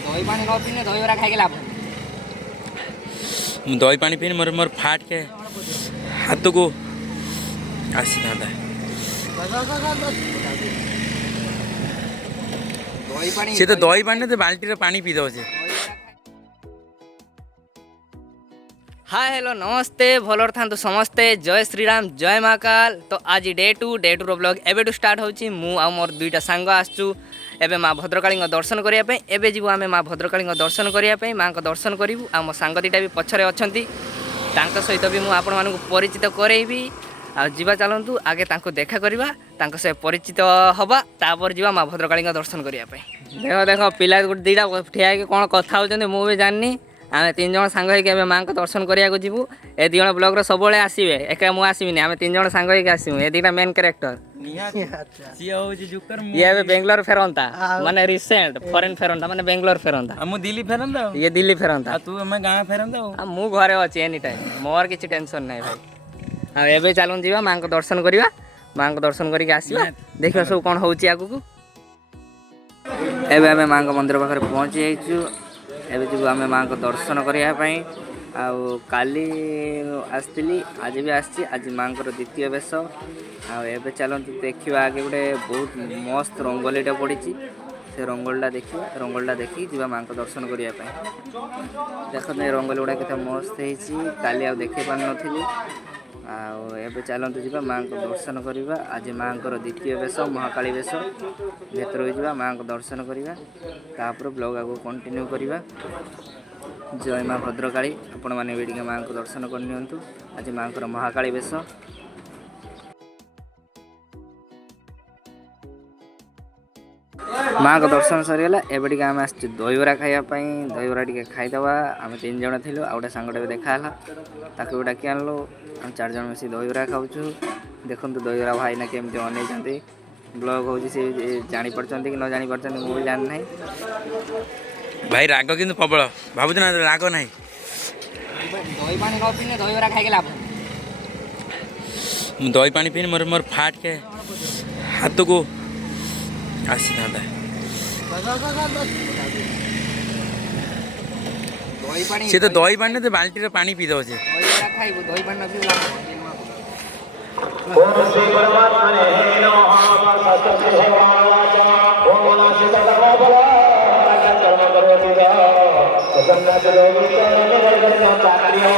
दही पानी न पीने दही बरा खाइके लाभ दही पानी पीने मोर मोर फाट के हाथ को आसी था दही पानी से तो दही पानी तो बाल्टी रे पानी पी दो से। हाय हेलो नमस्ते भलर था समस्ते जय श्रीराम जय महाकाल। तो आज डे टू रो ब्लॉग एबेटू स्टार्ट होची मु आ मोर दुईटा सांग आसचु एबे माँ भद्रकाली दर्शन करिया पे। एबे जीवु आमे माँ भद्रकाली दर्शन करिया पे माँ को दर्शन करिवु आ मो सांग दीटा भी पछरे अछंती तांका सहित भी मु आपण मानकु परिचित करेइबी। आ जीवा चलंतु आगे तांको देखा करिवा तांको से परिचित हबा तापर जीवा माँ भद्रकाली दर्शन करिया पे। देखो देखो पिला दीटा ठिया के कोन कथा होचंदी मु भी जाननी। आमे तीन जण सांग होइके आमे माँ को दर्शन करिया को जीवु। ए दी जण ब्लॉग रो सबले आसीबे एका मु आसीबिनी आमे तीन जण सांग होइके आसीबु। ए दीटा मेन कैरेक्टर सी हो जी जुकर ये अबे बेंगलोर फेरंता माने रिसेंट फॉरेन फेरंता माने बेंगलोर फेरंता। हम दिल्ली फेरंदा ये दिल्ली फेरंता तू मैं गांव फेरंदा आ मु घरे अछि एनी टाइम मोर किछि टेंशन नै भाई। आ एबे चालून जीवा माँ को दर्शन करिवा माँ को दर्शन करिके आसीबा देखियो सब कोन होउची आगु को। एबे हमें माँ को मंदिर पाखरे पहुंची जाइछु। एबे जीवु आमे माँ को दर्शन करिया पई आउ काली आस्तिली आज भी आछि आज माँ को द्वितीय बेश। आ एबे चलंतु देखिवा आगे गोटे बहुत मस्त रंगोलीटा पड़ीची से रंगोलीटा देखिवा रंगोलीटा देखि जीवा माँ को दर्शन करिया पई। देखो ए रंगोली गुडा केते मस्त हेची काली आ देखि पान नथिली। आउ एबे चलंतु जीवा माँ को दर्शन करिवा आज माँ को द्वितीय बेश महाकाली बेश भीतर हो जीवा माँ को दर्शन करिवा तापर ब्लॉग आगो कंटिन्यू करिवा। जय माँ भद्रकाली आपण माने बेडिके माँ को दर्शन करनियंतु आज माँ को महाकाली बेश। माँ को दर्शन सरीगला एबे टिके आम आसछु दहीबरा खाइबापी दहीबरा टिके खाईदबा। आम तीन जण थिलु आ गोटे सांगटे देखाला ताकू डाकी आनलु हम चार जण मिसी दहीबरा खाउछु। देखंतु दहीबरा भाईना केमती अनेइछंती ब्लॉग होची से जानि परछंती कि न जानि परछंती मु भी जान नाही। भाई राग किंतु प्रबल भाबुछ ना राग नाही दही पानी न पीने दहीबरा खाइके लाभ दही पानी पीने मोर मोर फाट के हाथ को आसी था दही पानी से तो दही पानी तो बाल्टी रे पानी पी दो से। दहीबरा खाइबो दही पानी न पीला ओम श्री परमात्मने नमः शास्त्रस्य भगवान् वाचा ओम नमः सर्वभूत कर्म करोति च प्रसन्नाच लोकितो निर्गतो चाक्रियो।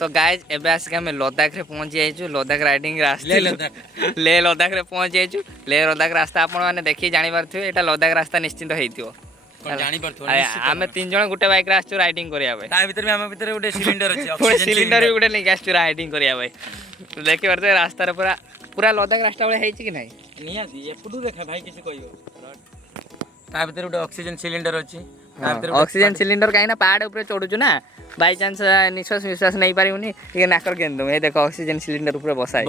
तो गाइज एबे आसिक हमें लद्दाख रे पहुंची जाइछु। लद्दाख राइडिंग रास्ता ले लद्दाख रे पहुंची जाइछु। ले लद्दाख रास्ता आपण माने देखि जानि पारथिबे एटा लद्दाख रास्ता निश्चित हेइतिबो जानि परथो। आमे तीन जण गुटे बाइक रे आछू राइडिंग करिया भाई ता भीतर में हम भीतर गोटे सिलिंडर अछि पूरे सिलिंडर भी गुटे नहीं आछू राइडिंग करिया भाई। देखि परथे रास्ता रे पूरा पूरा लद्दाख रास्ता वाले हेइछि कि नाही नियादी एपुडू देखा भाई किसी कहियो ता भीतर गोटे ऑक्सीजन सिलिंडर अछि। ऑक्सीजन सिलिंडर कहीं ना पहाड़ ऊपर चढ़ुचु ना बाई चांस निश्वास विश्वास नहीं पारिबुनी ये नाकर गेंदम ए देखो ऑक्सीजन सिलिंडर ऊपर बसाई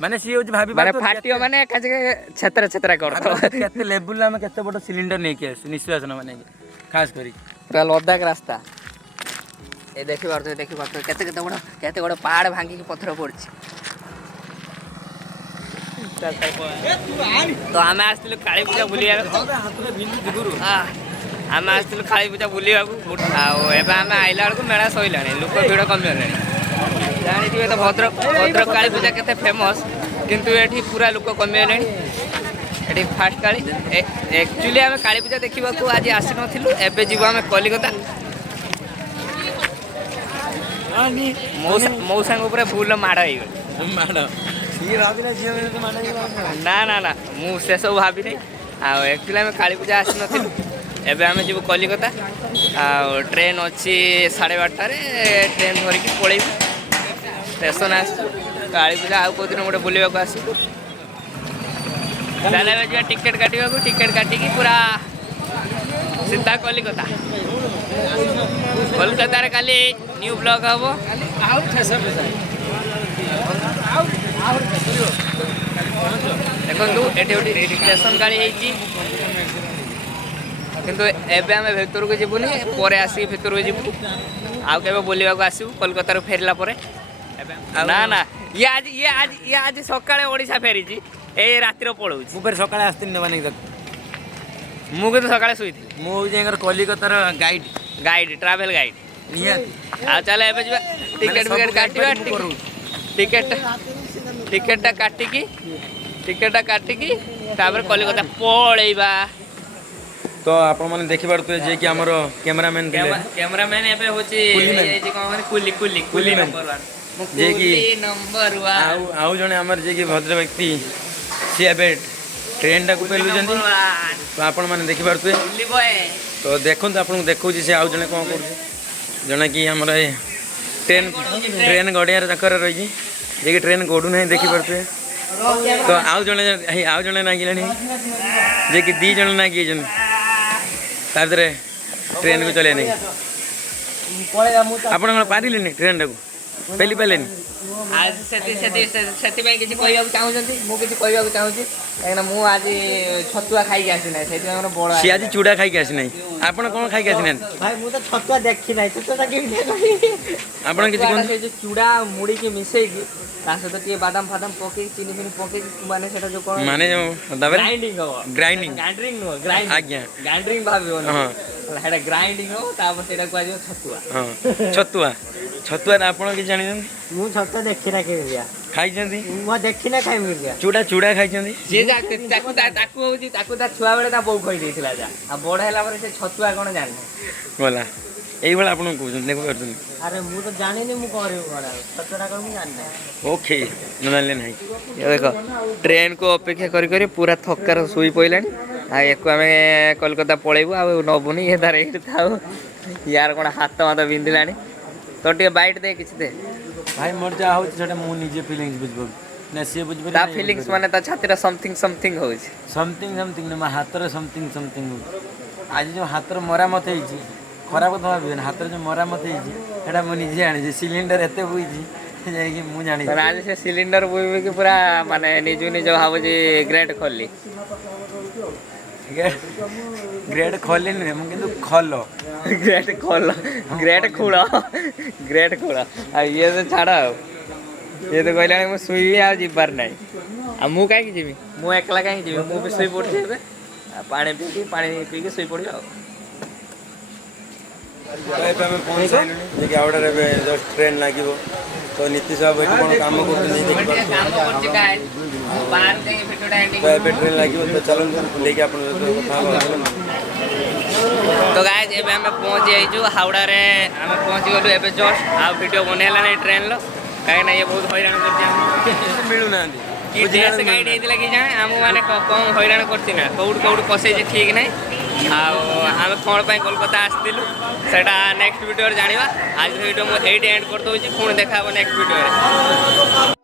माने सी होज भाबी माने फाटियो माने काजे छतरा छतरा करतो केते लेवल में केते बड़ सिलिंडर नै के आस निश्वास न माने खास करी पूरा लद्दाख रास्ता ए देखि पारतो केते बड़ पहाड़ भांगी के पत्थर पड़छि। तो आमे आस्तिलु काली पूजा बुलिया आम आसलु काली पूजा बुलिया एवं आम आइला बेलू मेला सैला लोक भिड़ कमिगले जानी तो भद्रक काली पूजा केते फेमस किंतु ये पूरा लोक कमिगले ये फास्ट काली एक्चुअली आम काली पूजा देखा आज आसी नथिलु एबे जीव आम कलिकता मौसा फुल माड़ ना ना ना मु से सब भाभी नहीं एक्चुअली आम काली पूजा आसी नथिलु एबे आमे जीव कलिकता आ ट्रेन अच्छी 12:30 ट्रेन धरिकी पलैबू स्टेशन आस काली पूजा आउ दिन गोटे बुलवाक आस टिकेट काटा टिकेट काटिकी पूरा सीधा कलिकता कोलकाता काली न्यू ब्लॉक हम देखो ये स्टेशन गाड़ी होती किंतु एबे आमे भितर को जीवनी पर आसी भितर को जीवु ଆଉ କେବେ ବୁଲିବାକୁ ଆସିବୁ କୋଲକାତାରୁ ଫେରିଲା ପରେ। ନା ନା ଇଏ ଆଜି ସକାଳେ ଓଡ଼ିଶା ଫେରିଛି ଏଇ ରାତିରେ ପଳଉଛି। ମୁଁ ଫେରେ ସକାଳେ ଆସିଥିଲି ନେବା ନାଇଁ ତାକୁ। ମୁଁ କିନ୍ତୁ ସକାଳେ ଶୋଇଥିଲି। ମୁଁ ହେଉଛି ତାଙ୍କର କଲିକତାର ଗାଇଡ୍ ଟ୍ରାଭେଲ ଗାଇଡ୍। ନିହାତି ଆଉ ଚାଲ ଏବେ ଯିବା ଟିକେଟ ଫିକେଟ କାଟିବା। ଟିକେଟଟା କାଟିକି ତାପରେ କଲିକତା ପଳେଇବା। ତ ଆପଣମାନେ ଦେଖିପାରୁଥିବେ ଯିଏକି ଆମର କ୍ୟାମେରାମ୍ୟାନ୍ ଥିଲେ କ୍ୟାମେରାମ୍ୟାନ୍ ଏବେ ହେଉଛି କୁଲି ନମ୍ବର 1 ଯିଏକି ନମ୍ବର 1 ଆଉ ଜଣେ ଆମର ଯିଏକି ଭଦ୍ର ବ୍ୟକ୍ତି ସିଏ ଏବେ ଟ୍ରେନଟାକୁ ପେଲୁଛନ୍ତି। ତ ଆପଣମାନେ ଦେଖିପାରୁଥିବେ। ତ ଦେଖନ୍ତୁ ଆପଣଙ୍କୁ ଦେଖାଉଛି ସେ ଆଉ ଜଣେ କ'ଣ କରୁଛି। ଜଣେ କି ଆମର ଏ ଟ୍ରେନ୍ ଗଡ଼ିଆରେ ତାଙ୍କର ରହିଛି ଯିଏକି ଟ୍ରେନ୍ ଗଡ଼ୁ ନାହିଁ ଦେଖିପାରୁଥିବେ। ତ ଆଉ ଜଣେ ନାଗିଲାଣି ଯିଏକି 2 ଜଣ ନାଗିଯାଇଛନ୍ତି ତା ଭିତରେ ଟ୍ରେନ୍କୁ ଚଲେଇବା ନେଇ। ଆପଣ କ'ଣ ପାରିଲେନି ଟ୍ରେନ୍ଟାକୁ ପେଲି ପାରିଲେନି? ସେଥିପାଇଁ କିଛି କହିବାକୁ ଚାହୁଁଛନ୍ତି? ମୁଁ କିଛି କହିବାକୁ ଚାହୁଁଛି କାହିଁକିନା ମୁଁ ଆଜି ଛତୁଆ ଖାଇକି ଆସିନାହିଁ ସେଥିପାଇଁ ମୋର ବଡ଼। ସିଏ ଆଜି ଚୁଡ଼ା ଖାଇକି ଆସିନାହିଁ। ଆପଣ କ'ଣ ଖାଇକି ଆସିନାହାନ୍ତି? ଭାଇ ମୁଁ ତ ଛତୁଆ ଦେଖି ନାହିଁ ଛତୁଆ କେମିତି ଆପଣ କିଛି କୁହନ୍ତୁ। ସେ ଯୋଉ ଚୁଡ଼ା ମୁଡ଼ିକି ମିଶେଇକି ତା ସହିତ ଟିକେ ବାଦାମ ଫାଦାମ ପକେଇକି ଚିନି ଫିନି ପକେଇକି ମାନେ ସେଟା ଯୋଉ କ'ଣ ମାନେ ତାପରେ ଗ୍ରାଇଣ୍ଡିଙ୍ଗ ହବ। ଗ୍ରାଇଣ୍ଡିଙ୍ଗ ନୁହଁ ଆଜ୍ଞା ଗ୍ରାଇଣ୍ଡିଙ୍ଗ ଭାବିବନି। ହଁ ସେଟା ଗ୍ରାଇଣ୍ଡିଙ୍ଗ ହବ ତାପରେ ସେଇଟା କୁହାଯିବ ଛତୁଆ। ହଁ ଛତୁଆରେ ଆପଣ କିଛି ଜାଣିଛନ୍ତି? ମୁଁ ଛତୁଆ ଦେଖି ନା କେମିତିଆ ଖାଇଛନ୍ତି? ମୁଁ ଦେଖି ନା ଖାଇବି କେମିତିଆ। ଚୁଡ଼ା ଖାଇଛନ୍ତି? ସିଏ ତାକୁ ହଉଛି ତାକୁ ତା ଛୁଆ ବେଳେ ତା ବୋଉ ଖୋଇ ଦେଇଥିଲା ଯା ଆଉ ବଡ଼ ହେଲା ପରେ ସେ ଛତୁଆ କ'ଣ ଜାଣିନି ଗଲା ଏଇଭଳିଆ ଆପଣଙ୍କୁ କହୁଛନ୍ତି ଦେଖିପାରୁଛନ୍ତି। ଆରେ ମୁଁ ତ ଜାଣିନି ମୁଁ କରିବି କ'ଣ ଆଉ ଛତୁଆଟା କ'ଣ ମୁଁ ଜାଣିନି। ଓକେ ଜାଣିଲେ ନାହିଁ। ଦେଖ ଟ୍ରେନକୁ ଅପେକ୍ଷା କରି କରି ପୁରା ଥକାର ଶୋଇ ପଇଲାଣି। ଆଉ ୟାକୁ ଆମେ କୋଲକାତା ପଳେଇବୁ ଆଉ ନବୁନି ଇଏ ତାର ଏଇଠି ଥାଉ। ୟାର କ'ଣ ହାତ ବିନ୍ଧିଲାଣି। ତ ଟିକେ ବାଇଟ୍ ଦେ କିଛି ଦେ। ଭାଇ ମୋର ଯାହା ହେଉଛି ସେଟା ମୁଁ ନିଜେ ଫିଲିଙ୍ଗସ୍ ବୁଝିପାରୁଛି ନା ସିଏ ବୁଝିପାରୁଛି। ତା ଫିଲିଙ୍ଗସ୍ ମାନେ ତା ଛାତିରେ ସମଥିଙ୍ଗ ହେଉଛି। ସମଥିଙ୍ଗ ନା ମୋ ହାତରେ ସମଥିଙ୍ଗ ହେଉଛି। ଆଜି ଯେଉଁ ହାତର ମରାମତ ହେଇଛି ଖରାପ କଥା ଭାବିବେନି। ହାତରେ ଯେଉଁ ମରାମତ ହେଇଛି ସେଇଟା ମୁଁ ନିଜେ ଆଣିଛି। ସିଲିଣ୍ଡର ଏତେ ବୋଇଛି ଯାଇକି ମୁଁ ଜାଣିଛି। ଆଜି ସେ ସିଲିଣ୍ଡର ବୋଇକି ପୁରା ମାନେ ନିଜକୁ ନିଜ ଭାବୁଛି ଗ୍ରେଟ୍ ଖୋଲି। ଗ୍ରେଟ୍ ଖୋଲି ନୁହେଁ ମୁଁ କିନ୍ତୁ ଖୋଲ ଗ୍ରେଟ୍ ଖୋଳ। ଆଉ ଇଏ ତ ଛାଡ଼ ଆଉ ଇଏ ତ କହିଲାଣି ମୁଁ ଶୋଇବି ଆଉ ଯିବାର ନାହିଁ। ଆଉ ମୁଁ କାହିଁକି ଯିବି? ମୁଁ ଏକଲା କାହିଁକି ଯିବି? ମୁଁ ବି ଶୋଇ ପଡ଼ୁଛି ଏବେ। ପାଣି ପିଇକି ଶୋଇ ପଡ଼ିବି ଆଉ। ଏବେ ଆମେ ପହଞ୍ଚି ସାରିଲୁଣି ଯେ ହାଓଡ଼ାରେ ଏବେ ଜଷ୍ଟ ଟ୍ରେନ୍ ଲାଗିବ। ତ ନୀତିଶ ବାବୁ ଏଠି କ'ଣ କାମ କରୁଛନ୍ତି ଏବେ ଟ୍ରେନ୍ ଲାଗିବ। ତ ଚାଲନ୍ତୁ ନେଇକି ଆପଣଙ୍କ ସହିତ କଥା ହେବା। ତ ଗାଇଜ୍ ଏବେ ଆମେ ପହଞ୍ଚି ଯାଇଛୁ ହାଓଡ଼ାରେ। ଆମେ ପହଞ୍ଚିଗଲୁ ଏବେ ଜଷ୍ଟ। ଆଉ ଭିଡ଼ିଓ ବନେଇ ହେଲା ନାହିଁ ଟ୍ରେନ୍ର କାହିଁକିନା ଇଏ ବହୁତ ହଇରାଣ କରିଛି ଆମକୁ। ମିଳୁନାହାନ୍ତି କି ଡ୍ରେସ୍ ଗାଇଡ଼ ହେଇଥିଲା କି ଜାଣେ ଆମକୁ ମାନେ କମ୍ ହଇରାଣ କରିଛି ନା କୋଉଠୁ ପଶେଇଛି ଠିକ୍ ନାହିଁ। ଆଉ ଆମେ କ'ଣ ପାଇଁ କୋଲକାତା ଆସିଥିଲୁ ସେଇଟା ନେକ୍ସଟ ଭିଡ଼ିଓରେ ଜାଣିବା। ଆଜି ଭିଡ଼ିଓ ମୁଁ ଏଇଠି ଏଣ୍ଡ କରିଦେଉଛି। ପୁଣି ଦେଖା ହେବ ନେକ୍ସଟ ଭିଡ଼ିଓରେ।